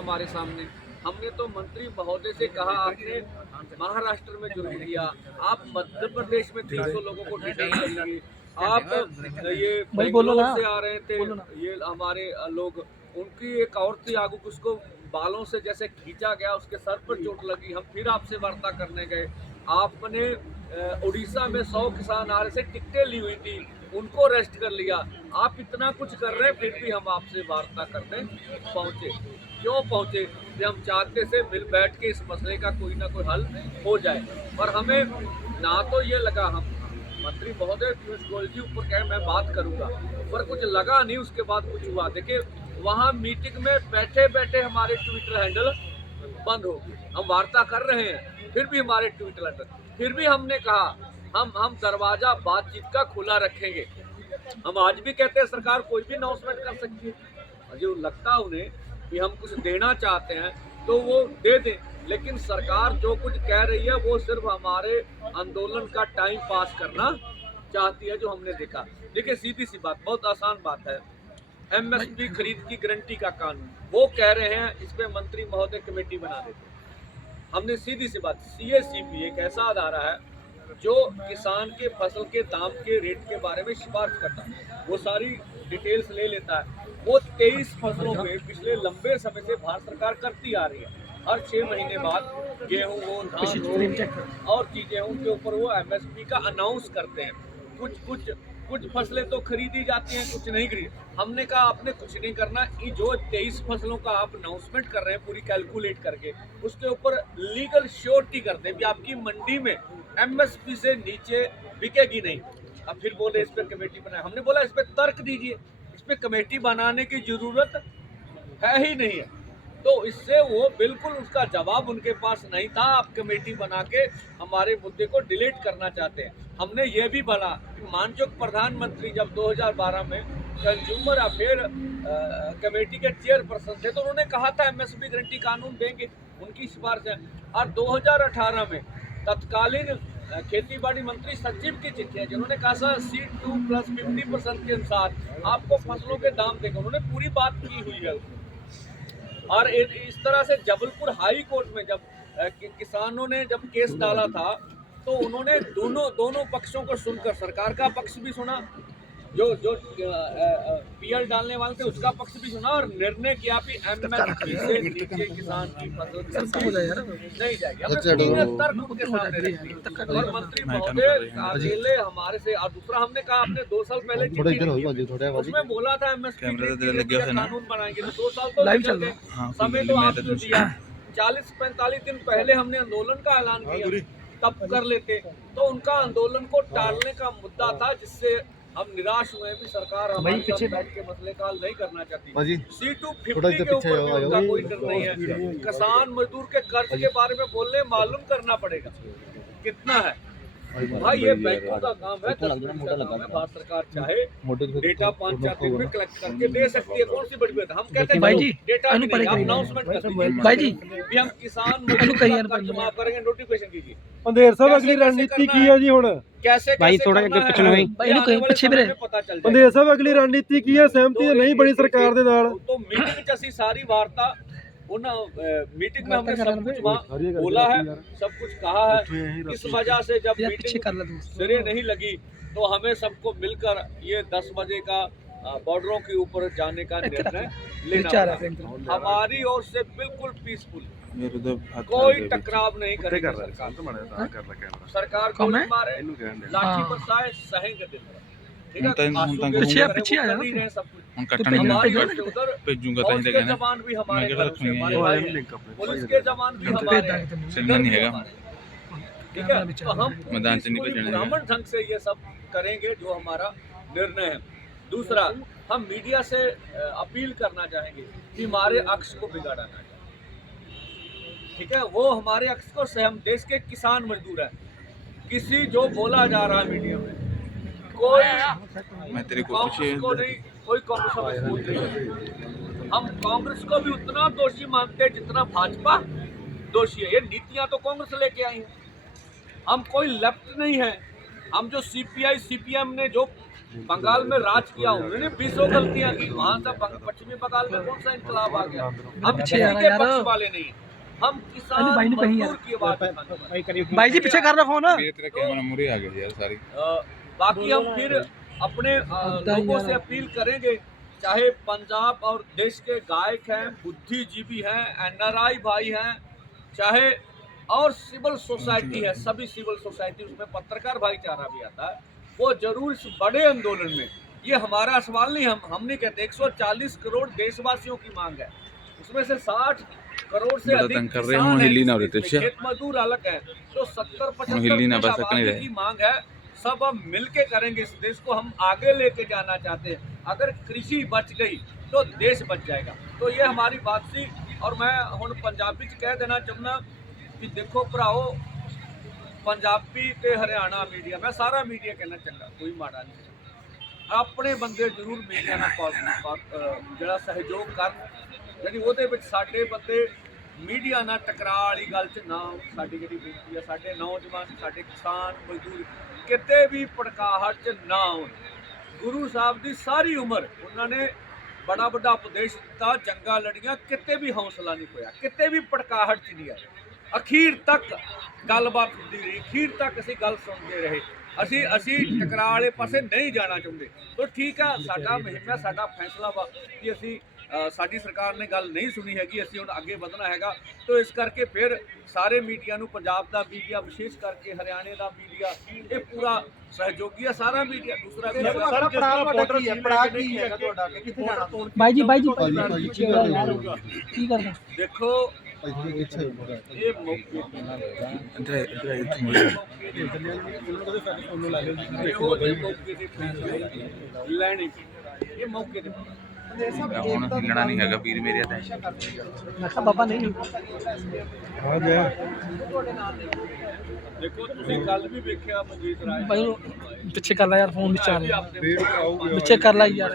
हमारे सामने हमने तो मंत्री महोदय से कहा, आपने महाराष्ट्र में जुर्म किया, आप मध्य प्रदेश में 300 लोगों को डिटेन करेंगे, आप ये बेंगलोर से आ रहे थे, ये हमारे लोग, उनकी एक और थी आगू, उसको बालों से जैसे खींचा गया, उसके सर पर चोट लगी, हम फिर आपसे वार्ता करने गए, आपने उड़ीसा में 100 किसान आ रहे थे, टिकटें ली हुई थी, उनको अरेस्ट कर लिया। आप इतना कुछ कर रहे हैं, फिर भी हम आपसे वार्ता करने पहुंचे। क्यों पहुंचे? कि हम चाहते थे मिल बैठ के इस मसले का कोई ना कोई हल हो जाए। पर हमें ना तो ये लगा, हम मंत्री महोदय पीयूष गोयल जी ऊपर कहे मैं बात करूंगा, पर कुछ लगा नहीं, उसके बाद कुछ हुआ। देखिए वहाँ मीटिंग में बैठे बैठे हमारे ट्विटर हैंडल बंद हो गए, हम वार्ता कर रहे हैं फिर भी हमारे ट्विटर हैंडल, फिर भी हमने कहा हम दरवाजा बातचीत का खुला रखेंगे। हम आज भी कहते हैं सरकार कोई भी अनाउंसमेंट कर सकती है, जो लगता है उन्हें कि हम कुछ देना चाहते हैं तो वो दे दें, लेकिन सरकार जो कुछ कह रही है वो सिर्फ हमारे आंदोलन का टाइम पास करना चाहती है, जो हमने देखा। देखिए सीधी सी बात, बहुत आसान बात है, एमएसपी खरीद की गारंटी का कानून, वो कह रहे हैं इस पे मंत्री महोदय कमेटी बना देते। हमने सीधी सी बात, सीएसीपी एक ऐसा अदारा है जो किसान के फसल के दाम के रेट के बारे में सिफारिश करता है, वो सारी डिटेल्स ले लेता है। वो 23 फसलों पे पिछले लंबे समय से भारत सरकार करती आ रही है, हर 6 महीने बाद गेहूं हो, धान हो और चीजें हो, उनके ऊपर वो एमएसपी का अनाउंस करते हैं। कुछ फसलें तो खरीदी जाती हैं, कुछ नहीं खरीदी। हमने कहा आपने कुछ नहीं करना, ये जो 23 फसलों का आप अनाउंसमेंट कर रहे हैं पूरी कैलकुलेट करके, उसके ऊपर लीगल श्योरिटी कर दें कि आपकी मंडी में एमएसपी से नीचे बिकेगी नहीं। अब फिर बोले इस पर कमेटी बनाए, हमने बोला इस पर तर्क दीजिए, इस पर कमेटी बनाने की जरूरत है ही नहीं है। तो इससे वो बिल्कुल उसका जवाब उनके पास नहीं था, आप कमेटी बना के हमारे मुद्दे को डिलीट करना चाहते हैं। हमने ये भी बोला कि माननीय प्रधानमंत्री जब 2012 में कंज्यूमर अफेयर कमेटी के चेयरपर्सन थे तो उन्होंने कहा था एमएसपी गारंटी कानून देंगे, उनकी सिफारिश है। और 2018 में तत्कालीन खेती बाड़ी मंत्री सचिव की चिट्ठी है जिन्होंने कहा था C2 प्लस 50% के अनुसार आपको फसलों के दाम देंगे, उन्होंने पूरी बात की हुई है। और इस तरह से जबलपुर हाई कोर्ट में जब किसानों ने जब केस डाला था तो उन्होंने दोनों पक्षों को सुनकर सरकार का पक्ष भी सुना, जो पीएल डालने वाले थे उसका पक्ष भी सुना, और निर्णय किया कि एमएसपी से नीचे किसान की फसल नहीं जाएगी। हमने तर्क उनके सामने रखी और मंत्री महोदय अकेले हमारे से। और दूसरा हमने कहा आपने 2 साल पहले उसमें बोला था एमएसपी कानून बनाएंगे, तो 2 साल तो समय तो आपने दिया, 40-45 दिन पहले हमने आंदोलन का ऐलान किया, तब कर लेते। तो उनका आंदोलन को टालने का मुद्दा था, जिससे हम निराश हुए भी सरकार हमारे साथ बैठ के मसले का हल नहीं करना चाहती। C2 50 के ऊपर भी उनका कोई डर नहीं है। किसान मजदूर के कर्ज के बारे में बोलने मालूम करना पड़ेगा कितना है भाई, ये बैंकों का काम है, भारत सरकार चाहे डेटा 5 दिन में कलेक्ट करके दे सकती है, कौन सी बड़ी बात है। हम कहते हैं डेटा अनाउंसमेंट भी हम किसान कर्ज माफ करेंगे, नोटिफिकेशन कीजिए। पंधेर साहब अगली रणनीति की है जी हुण कैसे भाई थोड़ा अगर पिछले पता चल जाए। पंधेर साहब अगली रणनीति की है, सहमति नहीं बनी सरकार दे नाल। तो मीटिंग च असीं सारी वार्ता उन मीटिंग में हमने सब कुछ बोला है, सब कुछ कहा है। इस वजह से जब मीटिंग सिरे नहीं लगी तो हमें सबको मिलकर ये 10 बजे का बॉर्डरों के ऊपर जाने का निर्णय लेना पड़ा। हमारी ओर से बिल्कुल पीसफुल, कोई टकराव नहीं करेगा सरकार को नहीं मारे, लाठी बरसाए सहेंगे दिन, ठीक है। पीछे आ जाओ, उधर भेजूंगा तो इनके जवान भी हमारे घर से, हमारे पुलिस के जवान भी हमारे, ठीक है। तो हम ब्राह्मण ढंग से ये सब करेंगे जो हमारा निर्णय है। दूसरा, हम मीडिया से अपील करना चाहेंगे कि हमारे अक्ष को बिगाड़ा ना जाए, ठीक है। वो हमारे अक्ष को से, हम देश के किसान मजदूर है, किसी जो बोला जा रहा है मीडिया में, कोई कांग्रेस को नहीं, कोई कांग्रेस का सपोर्ट नहीं। हम कांग्रेस को भी उतना दोषी मानते हैं जितना भाजपा दोषी है। ये नीतियां तो कांग्रेस लेके आई है, हम कोई लेफ्ट नहीं है। हम जो सीपीआई सीपीएम ने जो बंगाल में राज किया, उन्होंने 20 गलतियां की, वहां से पश्चिमी पश्चिमी बंगाल में कौन सा इंकलाब आ गया? हम किसी के पक्ष वाले नहीं हैं, हम किसान मजदूर की आवाज उठाने वाले। भाई जी पीछे करना फोन बाकी हम फिर अपने लोगों से अपील करेंगे, चाहे पंजाब और देश के गायक हैं, बुद्धिजीवी हैं, एनआरआई भाई हैं, चाहे और सिविल सोसाइटी है, सभी सिविल सोसाइटी, उसमें पत्रकार भाईचारा भी आता है, वो जरूर इस बड़े आंदोलन में, ये हमारा सवाल नहीं, हम नहीं कहते, 140 करोड़ देशवासियों की मांग है, उसमें से 60 करोड़ से अधिक किसान हैं, खेत मजदूर अलग है, तो 70-75% की मांग है। सब हम मिलके करेंगे, इस देश को हम आगे लेके जाना चाहते हैं। अगर कृषि बच गई तो देश बच जाएगा। तो ये हमारी बात सी। और मैं हुण पंजाबी च कह देना चाहना कि देखो भराओ, पंजाबी ते हरियाणा मीडिया, मैं सारा मीडिया कहना चंगा, कोई माड़ा नहीं, अपने बंदे जरूर मीडिया नाल जिहड़ा सहयोग कर, यानी ਉਹਦੇ ਵਿੱਚ ਸਾਡੇ ਬੰਦੇ मीडिया ਨਾਲ टकरा वाली गल च ना आउण। साडी जिहड़ी बेनती है, साडे नौजवान, साडे किसान मजदूर किते भी भड़काहट च ना आउण। गुरु साहब की सारी उम्र उन्होंने बड़ा बड़ा उपदेश दिता, जंगा लड़ियां, किते भी हौसला नहीं होया, किते भी भड़काहट च नहीं आए, अखीर तक गलबात होती रही, अखीर तक असीं गल सुनते रहे, असी टकरा वाले पासे नहीं जाना चाहते। तो ठीक है, साडा मुहिम है, साडा फैसला वा कि असी साडी सरकार ने गल नहीं सुनी हैगी, असी हुण अगे वधना हैगा। तो इस करके फिर सारे मीडिया नूं, पंजाब दा मीडिया विशेष करके हरियाणे दा मीडिया, ये पूरा सहयोगी है, सारा मीडिया। दूसरा भाई जी की करना देखो, ये मौके लैने, ये मौके हिलना नहीं हैगा वीर मेरे बाबा नहीं देखो, तुसीं कल भी वेखिया मनजीत राय भाई पीछे कर ला यार फोन पीछे कर ला यार,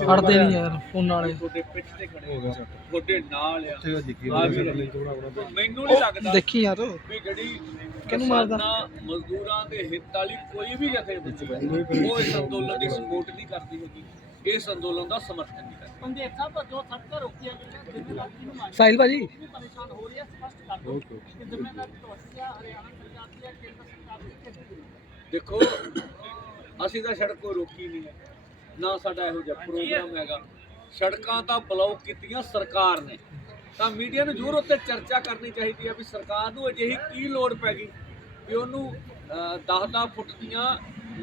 फड़ते नहीं यार फोन वाले, ਤੁਹਾਡੇ ਪਿੱਛ ਤੇ ਖੜੇ ਤੁਹਾਡੇ ਨਾਲ ਆ। ਮੈਨੂੰ ਨਹੀਂ ਲੱਗਦਾ देखी यार ਵੀ ਜਿਹੜੀ ਕਿਹਨੂੰ ਮਾਰਦਾ ਮਜ਼ਦੂਰਾਂ ਦੇ ਹਿੱਤ ਵਾਲੀ ਕੋਈ ਵੀ ਜਥੇਬੰਦੀ ਉਹ ਇਸ ਅੰਦੋਲਨ ਦੀ ਸਪੋਰਟ ਨਹੀਂ ਕਰਦੀ ਹੋਗੀ, ਇਸ ਅੰਦੋਲਨ ਦਾ ਸਮਰਥਨ ਨਹੀਂ ਕਰਦੀ। साहिल भाजी देखो, ਅਸੀਂ ਤਾਂ ਸੜਕ ਕੋਈ ਰੋਕੀ ਨਹੀਂ ਹੈ, ਨਾ ਸਾਡਾ ਇਹੋ ਜਿਹਾ ਪ੍ਰੋਗਰਾਮ ਹੈਗਾ। ਸੜਕਾਂ ਤਾਂ ਬਲੌਕ ਕੀਤੀਆਂ ਸਰਕਾਰ ਨੇ, ਤਾਂ ਮੀਡੀਆ ਨੂੰ ਜ਼ਰੂਰ ਉੱਤੇ ਚਰਚਾ ਕਰਨੀ ਚਾਹੀਦੀ ਹੈ ਵੀ ਸਰਕਾਰ ਨੂੰ ਅਜਿਹੀ ਕੀ ਲੋੜ ਪੈ ਗਈ ਵੀ ਉਹਨੂੰ 10-10 ਫੁੱਟ ਦੀਆਂ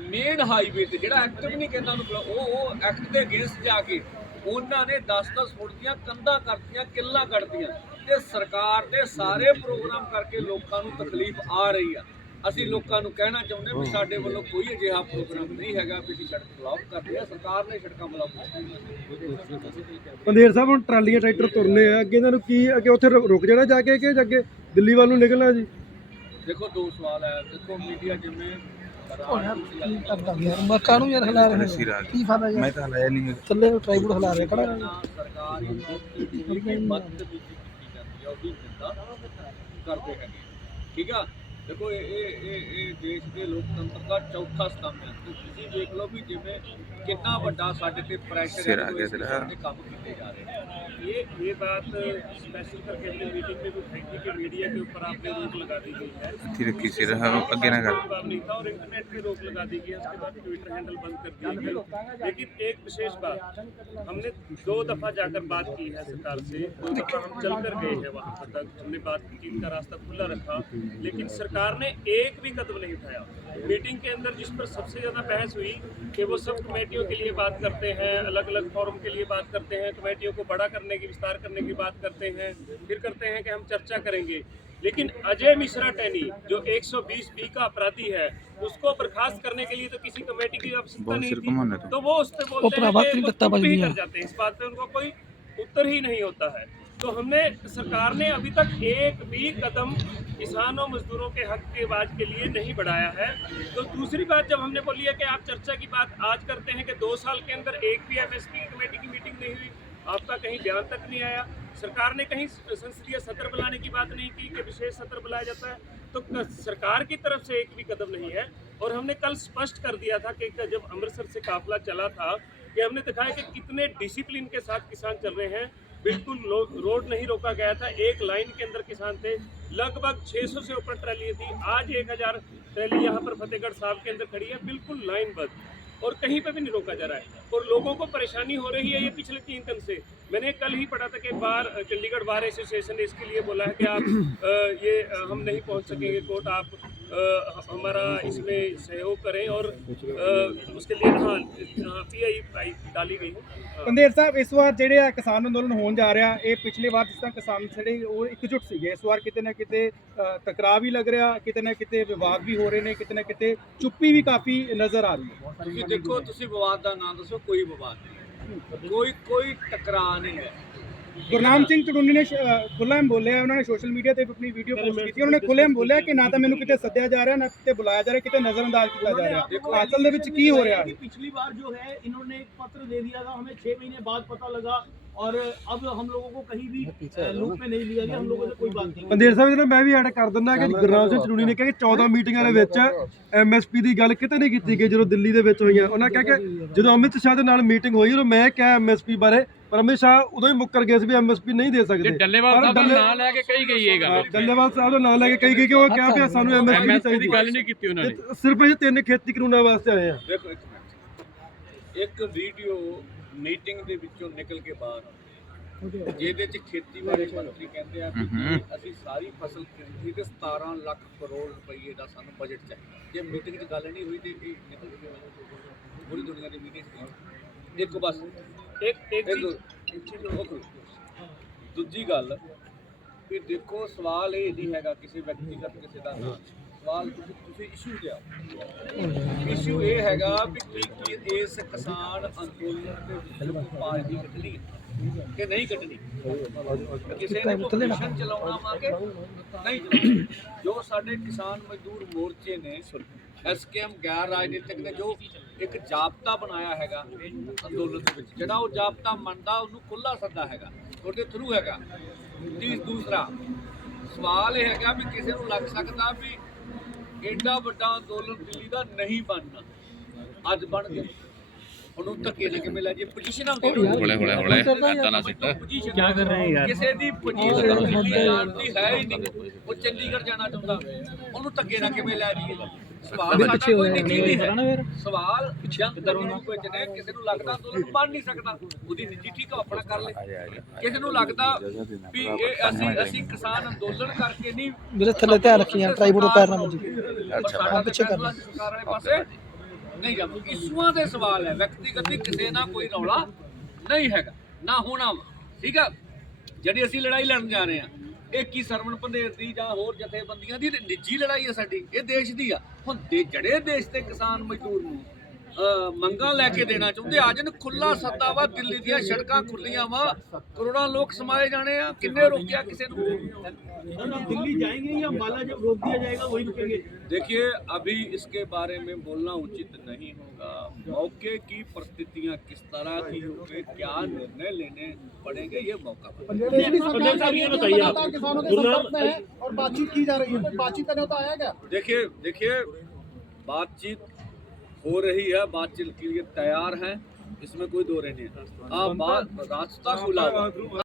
ਮੇਨ ਹਾਈਵੇ ਤੇ, ਜਿਹੜਾ ਐਕਟ ਵੀ ਨਹੀਂ ਕਹਿੰਦਾ ਉਹਨੂੰ, ਉਹ ਐਕਟ ਦੇ ਅਗੇਂਸਟ ਜਾ ਕੇ ਉਹਨਾਂ ਨੇ 10-10 ਫੁੱਟ ਦੀਆਂ ਕੰਧਾਂ ਕਰਤੀਆਂ, ਕਿੱਲਾਂ ਕੱਢਤੀਆਂ, ਤੇ ਸਰਕਾਰ ਦੇ ਸਾਰੇ ਪ੍ਰੋਗਰਾਮ ਕਰਕੇ ਲੋਕਾਂ ਨੂੰ ਤਕਲੀਫ ਆ ਰਹੀ ਆ। ਅਸੀਂ ਲੋਕਾਂ ਨੂੰ ਕਹਿਣਾ ਚਾਹੁੰਦੇ ਵੀ ਸਾਡੇ ਵੱਲੋਂ ਕੋਈ ਅਜਿਹਾ ਪ੍ਰੋਗਰਾਮ ਨਹੀਂ ਹੈਗਾ ਵੀ ਅਸੀਂ ਸੜਕ ਬਲੌਕ ਕਰਦੇ ਆ, ਸਰਕਾਰ ਨੇ ਸੜਕਾਂ ਬਲੌਕ ਕੀਤੀਆਂ। ਪੰਦੇਰ ਸਾਹਿਬ ਹੁਣ ਟਰਾਲੀਆਂ ਟਰੈਕਟਰ ਤੁਰਨੇ ਆ, ਅੱਗੇ ਇਹਨਾਂ ਨੂੰ ਕੀ, ਅੱਗੇ ਉੱਥੇ ਰੁਕ ਜਾਣਾ ਜਾ ਕੇ ਕਿ ਅੱਗੇ ਦਿੱਲੀ ਵੱਲ ਨੂੰ ਨਿਕਲਣਾ ਜੀ? ਦੇਖੋ, ਦੋ ਸਵਾਲ ਹੈ। ਦੇਖੋ, ਮੀਡੀਆ ਜਿਵੇਂ कानू यार हिला रहे की फायदा यार, मैं तो हलाया नहीं थल्ले ट्राइबूड हिला रहे खड़ा सरकार करते हैं, ठीक है। देखो, ये देश के लोकतंत्र का चौथा स्तंभ है। तो तुसीं देख लो भी जिवें कितना बड़ा साडे ते प्रेशर है, काम किए जा रहे हैं। ये बात स्पेशल करके हमने मीटिंग में भी उठाई थी कि मीडिया के ऊपर आपने रोक लगा दी गई है, रखी सिर अगे ना कर नहीं था, और इंटरनेट पे रोक लगा दी गई है, उसके बाद ट्विटर हैंडल बंद कर दिया गया। लेकिन एक विशेष बात, हमने 2 दफ़ा जाकर बात की है सरकार से, 2 दफ़ा हम चल कर गए हैं वहाँ तक, हमने बातचीत का रास्ता खुला रखा, लेकिन सरकार ने एक भी कदम नहीं उठाया। मीटिंग के अंदर जिस पर सबसे ज़्यादा बहस हुई कि वो सब कमेटियों के लिए बात करते हैं, अलग अलग फोरम के लिए बात करते हैं, कमेटियों को बड़ा करने की, विस्तार करने की बात करते हैं, फिर करते हैं कि हम चर्चा करेंगे। लेकिन अजय मिश्रा टैनी जो 120B का अपराधी है, उसको बर्खास्त करने के लिए तो किसी कमेटी की आवश्यकता नहीं थी, तो वो उस पर बोलते हैं कि वो चुप ही कर जाते हैं, इस बात पे उनको कोई उत्तर ही नहीं होता है। तो हमने, सरकार ने अभी तक एक भी कदम किसानों मजदूरों के हक की आवाज़ के लिए नहीं बढ़ाया है। तो दूसरी बात, जब हमने बोली है कि आप चर्चा की बात आज करते हैं कि 2 साल के अंदर एक भी MSP कमेटी की मीटिंग नहीं हुई, आपका कहीं बयान तक नहीं आया, सरकार ने कहीं संसदीय सत्र बुलाने की बात नहीं की कि विशेष सत्र बुलाया जाता है, तो सरकार की तरफ से एक भी कदम नहीं है। और हमने कल स्पष्ट कर दिया था कि जब अमृतसर से काफिला चला था कि हमने दिखाया कि कितने डिसिप्लिन के साथ किसान चल रहे हैं। बिल्कुल रोड नहीं रोका गया था, एक लाइन के अंदर किसान थे। लगभग 600 से ऊपर ट्रैली थी, आज 1000 ट्रैली यहाँ पर फतेहगढ़ साहब के अंदर खड़ी है, बिल्कुल लाइनबद्ध, और कहीं पे भी नहीं रोका जा रहा है। और लोगों को परेशानी हो रही है ये पिछले 3 दिन से। मैंने कल ही पढ़ा था कि चंडीगढ़ बार एसोसिएशन ने इसके लिए बोला है कि आप ये हम नहीं पहुंच सकेंगे कोर्ट, आप हमारा इसमें सहयोग करें, और उसके लिए हाँ PI डाली गई है। ਪੰਦੇਰ ਸਾਹਿਬ, ਇਸ ਵਾਰ ਜਿਹੜੇ ਆ ਕਿਸਾਨ ਅੰਦੋਲਨ ਹੋਣ ਜਾ ਰਿਹਾ, ਇਹ ਪਿਛਲੇ ਵਾਰ ਜਿਸ ਤਰ੍ਹਾਂ ਕਿਸਾਨ ਜਿਹੜੇ ਉਹ ਇਕਜੁੱਟ ਸੀਗੇ, ਇਸ ਵਾਰ ਕਿਤੇ ਨਾ ਕਿਤੇ ਟਕਰਾਅ ਵੀ ਲੱਗ ਰਿਹਾ, ਕਿਤੇ ਨਾ ਕਿਤੇ ਵਿਵਾਦ ਵੀ ਹੋ ਰਹੇ ਨੇ, ਕਿਤੇ ਨਾ ਕਿਤੇ ਚੁੱਪੀ ਵੀ ਕਾਫੀ ਨਜ਼ਰ ਆ ਰਹੀ ਹੈ। ਤੁਸੀਂ ਦੇਖੋ, ਤੁਸੀਂ ਵਿਵਾਦ ਦਾ ਨਾਂ ਦੱਸੋ, ਕੋਈ ਵਿਵਾਦ ਨਹੀਂ, ਕੋਈ ਟਕਰਾਅ ਨਹੀਂ ਹੈ। ਗੁਰਨਾਮ ਸਿੰਘ ਚੜੂਨੀ ਨੇ ਖੁੱਲ੍ਹੇਆਮ ਬੋਲਿਆ, ਉਹਨਾਂ ਨੇ ਸੋਸ਼ਲ ਮੀਡੀਆ ਤੇ ਆਪਣੀ ਵੀਡੀਓ ਪੋਸਟ ਕੀਤੀ, ਉਹਨਾਂ ਨੇ ਖੁੱਲ੍ਹੇਆਮ ਬੋਲਿਆ ਕਿ ਨਾ ਤਾਂ ਮੈਨੂੰ ਕਿਤੇ ਸੱਦਿਆ ਜਾ ਰਿਹਾ, ਨਾ ਕਿਤੇ ਬੁਲਾਇਆ ਜਾ ਰਿਹਾ, ਕਿਤੇ ਨਜ਼ਰਅੰਦਾਜ਼ ਕੀਤਾ ਜਾ ਰਿਹਾ। ਅਸਲ ਦੇ ਵਿੱਚ ਕੀ ਹੋ ਰਿਹਾ ਹੈ? पिछली बार जो है इन्होंने एक पत्र दे दिया था, हमें 6 महीने बाद पता लगा, और अब हम लोगों को कहीं भी लूप में नहीं लिया गया, हम लोगों से कोई बात नहीं। ਪੰਦੇਰ ਸਾਹਿਬ ਜੀ, ਮੈਂ ਵੀ ਐਡ ਕਰ ਦਿੰਦਾ ਕਿ ਗੁਰਨਾਮ ਸਿੰਘ ਚੜੂਨੀ ਨੇ ਕਿਹਾ ਕਿ 14 ਮੀਟਿੰਗਾਂ ਦੇ ਵਿੱਚ MSP ਦੀ ਗੱਲ ਕਿਤੇ ਨਹੀਂ ਕੀਤੀ ਗਈ ਜਦੋਂ ਦਿੱਲੀ ਦੇ ਵਿੱਚ ਹੋਈਆਂ। ਉਹਨਾਂ ਕਿਹਾ ਕਿ ਜਦੋਂ ਅਮਿਤ ਸ਼ਾਹ ਦੇ ਨਾਲ ਮੀਟਿੰਗ ਹੋਈ ਉਦੋਂ ਮੈਂ ਕਿਹਾ MSP ਬਾਰੇ, ਪਰ ਅਮਿਤ ਸ਼ਾਹ ਉਦੋਂ ਹੀ ਮੁੱਕਰ ਗਏ ਸੀ ਵੀ MSP ਨਹੀਂ ਦੇ ਸਕਦੇ। ਡੱਲੇਵਾਲ ਸਾਹਿਬ ਦਾ ਨਾਂ ਲੈ ਕੇ ਕਹੀ ਗਈ ਇਹ ਗੱਲ, ਡੱਲੇਵਾਲ ਸਾਹਿਬ ਦਾ ਨਾਂ ਲੈ ਕੇ ਕਹੀ ਗਈ ਕਿ ਉਹ ਕਿਹਾ ਵੀ ਸਾਨੂੰ MSP ਨਹੀਂ ਚਾਹੀਦੀ। ਗੱਲ ਨਹੀਂ ਕੀਤੀ ਉਹਨਾਂ ਨੇ, ਸਿਰਫ ਇਹ 3 ਖੇਤੀ ਕਾਨੂੰਨਾਂ ਵਾਸਤੇ ਆਏ ਆ। ਦੇਖੋ ਇੱਕ ਵੀਡੀਓ ਮੀਟਿੰਗ ਦੇ ਵਿੱਚੋਂ ਨਿਕਲ ਕੇ ਬਾਹਰ, ਜਿਹਦੇ ਚ ਖੇਤੀਬਾੜੀ ਮੰਤਰੀ ਕਹਿੰਦੇ ਆ ਕਿ ਅਸੀਂ ਸਾਰੀ ਫਸਲ ਖਰੀਦੀ ਤੇ 17 ਲੱਖ ਕਰੋੜ ਰੁਪਏ ਦਾ ਸਾਨੂੰ ਬਜਟ ਚਾਹੀਦਾ। ਜੇ ਮੀਟਿੰਗ 'ਚ ਗੱਲ ਨਹੀਂ ਹੋਈ ਤੇ ਇਹ ਨਿਕਲ ਕੇ ਪੂਰੀ ਦੁਨੀਆ ਦੀ ਮੀਟਿੰਗ ਦੇਖੋ। ਬਸ ਦੂਜੀ ਗੱਲ ਵੀ ਦੇਖੋ, ਸਵਾਲ ਇਹ ਨਹੀਂ ਹੈਗਾ ਕਿਸੇ ਵਿਅਕਤੀਗਤ ਕਿਸੇ ਦਾ ਨਾਮ, ਸਵਾਲ ਤੁਸੀਂ ਇਸ਼ੂ ਤੇ ਆਓ। ਇਸ਼ੂ ਇਹ ਹੈਗਾ ਵੀ ਕੀ ਇਸ ਕਿਸਾਨ ਅੰਦੋਲਨ ਦੇ ਵਿੱਚ ਪਾਰਟੀ ਕੱਢਣੀ ਕਿ ਨਹੀਂ ਕੱਢਣੀ, ਕਿਸੇ ਨੇ ਮਿਸ਼ਨ ਚਲਾਉਣਾ ਵਾ ਕਿ ਨਹੀਂ ਚਲਾਉਣਾ। ਜੋ ਸਾਡੇ ਕਿਸਾਨ ਮਜ਼ਦੂਰ ਮੋਰਚੇ ਨੇ, SKM ਗੈਰ ਰਾਜਨੀਤਿਕ ਨੇ ਜੋ ਇੱਕ ਜਾਬਤਾ ਬਣਾਇਆ ਹੈਗਾ ਅੰਦੋਲਨ ਦੇ ਵਿੱਚ, ਜਿਹੜਾ ਉਹ ਜਾਬਤਾ ਮੰਨਦਾ ਉਹਨੂੰ ਖੁੱਲ੍ਹਾ ਸੱਦਾ ਹੈਗਾ, ਉਹਦੇ ਥਰੂ ਹੈਗਾ। ਦੂਸਰਾ ਸਵਾਲ ਇਹ ਹੈਗਾ ਵੀ ਕਿਸੇ ਨੂੰ ਲੱਗ ਸਕਦਾ ਵੀ ਐਡਾ ਵੱਡਾ ਅੰਦੋਲਨ ਦਿੱਲੀ ਦਾ ਨਹੀਂ ਬਣਨਾ, ਅੱਜ ਬਣ ਗਿਆ। ਉਹਨੂੰ ਧੱਕੇ ਨਾਲ ਕਿਵੇਂ ਲੈ ਜੀ ਪੋਜੀਸ਼ਨਾਂ ਹੌਲੇ ਏਦਾਂ ਨਾ ਸਿੱਟ। ਕੀ ਕਰ ਰਹੇ ਯਾਰ, ਕਿਸੇ ਦੀ ਪੋਜੀਸ਼ਨ ਦਿੱਲੀ ਜਾਣ ਦੀ ਹੈ ਹੀ ਨਹੀਂ, ਉਹ ਚੰਡੀਗੜ੍ਹ ਜਾਣਾ ਚਾਹੁੰਦਾ, ਉਹਨੂੰ ਧੱਕੇ ਨਾਲ ਕਿਵੇਂ ਲੈ ਜੀ। ਸਵਾਲ ਸਾਡਾ ਕੋਈ ਨਿੱਜੀ ਨਹੀਂ ਹੈ, ਸਵਾਲ ਜਨਤਕ ਵਿੱਚ ਨੇ। ਕਿਸੇ ਨੂੰ ਲੱਗਦਾ ਅੰਦੋਲਨ ਬਣ ਨਹੀਂ ਸਕਦਾ, ਉਹਦੀ ਨਿੱਜੀ ਠੀਕ ਆਪਣਾ ਕਰ ਲੈ। ਕਿਸੇ ਨੂੰ ਲੱਗਦਾ ਵੀ ਇਹ ਅਸੀਂ ਕਿਸਾਨ ਅੰਦੋਲਨ ਕਰਕੇ ਨਹੀਂ, ਮੇਰੇ ਥੱਲੇ ਧਿਆਨ ਰੱਖੀ ਯਾਰ, ਟ੍ਰਾਈਪੋਡ ਪੈਰ ਨਾ ਵੱਜੀ। ਸਾਡਾ ਪਿੱਛੇ ਕਰਨਾ ਸਰਕਾਰ ਵਾਲੇ ਪਾਸੇ ਨਹੀਂ ਜਾਵਾਂ। ਇਸ਼ੂਆਂ ਦੇ ਸਵਾਲ ਹੈ, ਵਿਅਕਤੀਗਤ ਕਿਸੇ ਨਾਲ ਕੋਈ ਰੌਲਾ ਨਹੀਂ ਹੈਗਾ, ਨਾ ਹੋਣਾ ਵਾ। ਠੀਕ ਆ, ਜਿਹੜੀ ਅਸੀਂ ਲੜਾਈ ਲੜਨ ਜਾ ਰਹੇ ਹਾਂ, ਇਹ ਕੀ ਸਰਵਣ ਪੰਧੇਰ ਦੀ ਜਾਂ ਹੋਰ ਜਥੇਬੰਦੀਆਂ ਦੀ ਨਿੱਜੀ ਲੜਾਈ ਹੈ ਸਾਡੀ, ਇਹ ਦੇਸ਼ ਦੀ ਆ। ਹੁਣ ਜਿਹੜੇ ਦੇਸ਼ ਦੇ ਕਿਸਾਨ ਮਜ਼ਦੂਰ ਨੂੰ ਮੰਗਾਂ ਲੈ ਕੇ ਦੇਣਾ ਚਾਹੁੰਦੇ, ਅੱਜ ਨੂੰ ਖੁੱਲਾ ਸੱਦਾ ਵਾ, ਦਿੱਲੀ ਦੀਆਂ ਸੜਕਾਂ ਖੁੱਲੀਆਂ ਵਾ, ਕਰੋੜਾਂ ਲੋਕ ਸਮਾਏ ਜਾਣੇ ਆ, ਕਿੰਨੇ ਰੋਕਿਆ ਕਿਸੇ ਨੂੰ? दिल्ली जाएंगे या अम्बाला जब रोक दिया जाएगा वही रुकेंगे? देखिए, अभी इसके बारे में बोलना उचित नहीं होगा। मौके की परिस्थितियां किस तरह की होंगी, क्या निर्णय लेने पड़ेंगे, ये मौका और बातचीत की जा रही है, बातचीत का न्योता आया क्या? देखिए बातचीत हो रही है, बातचीत के लिए तैयार है, इसमें कोई दो नहीं है। रास्ता खुला हुआ।